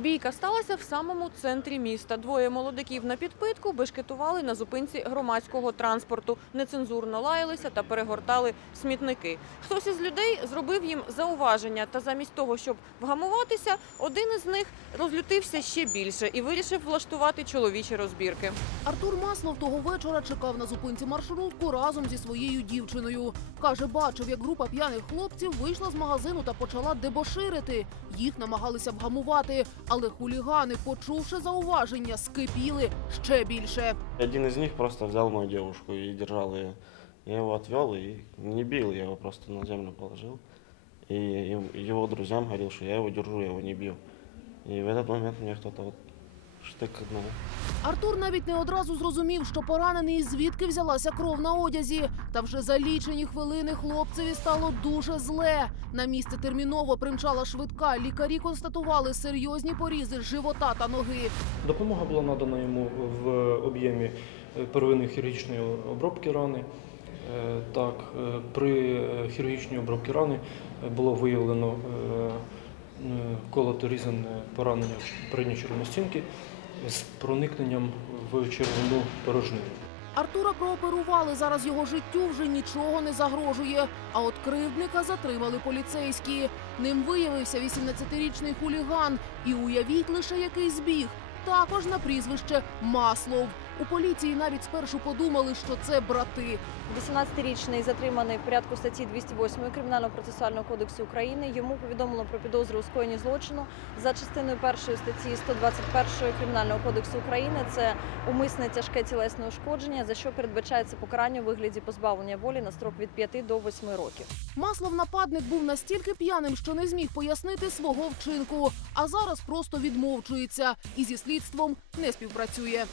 Бійка сталася в самому центрі міста. Двоє молодиків на підпитку бешкетували на зупинці громадського транспорту, нецензурно лаялися та перегортали смітники. Хтось із людей зробив їм зауваження, та замість того, щоб вгамуватися, один із них розлютився ще більше і вирішив влаштувати чоловічі розбірки. Артур Маслов того вечора чекав на зупинці маршрутку разом зі своєю дівчиною. Каже, бачив, як група п'яних хлопців вийшла з магазину та почала дебоширити. Їх намагалися вгамувати, але хулігани, почувши зауваження, скипіли ще більше. Один із них просто взяв мою дівчинку і держал її. Я його відвів і не бив, я його просто на землю положив. І його друзям говорив, що я його держу, я його не бив. І в этот момент мне кто-то вот штыкнул. Артур навіть не одразу зрозумів, що поранений і звідки взялася кров на одязі. Та вже за лічені хвилини хлопцеві стало дуже зле. На місце терміново примчала швидка. Лікарі констатували серйозні порізи живота та ноги. Допомога була надана йому в об'ємі е, первинної хірургічної обробки рани. Е, Так, е, при хірургічній обробці рани було виявлено колото різане поранення передньої червоної стінки з проникненням в червону порожнину. Артура прооперували. Зараз його життю вже нічого не загрожує. А от кривдника затримали поліцейські. Ним виявився 18-річний хуліган. І уявіть лише який збіг. Також на прізвище Маслов. У поліції навіть спершу подумали, що це брати. 18-річний затриманий в порядку статті 208 Кримінального процесуального кодексу України. Йому повідомлено про підозру у скоєнні злочину за частиною першої статті 121 Кримінального кодексу України. Це умисне тяжке тілесне ушкодження, за що передбачається покарання у вигляді позбавлення волі на строк від 5 до 8 років. Маслов нападник був настільки п'яним, що не зміг пояснити свого вчинку. А зараз просто відмовчується і зі слідством не співпрацює.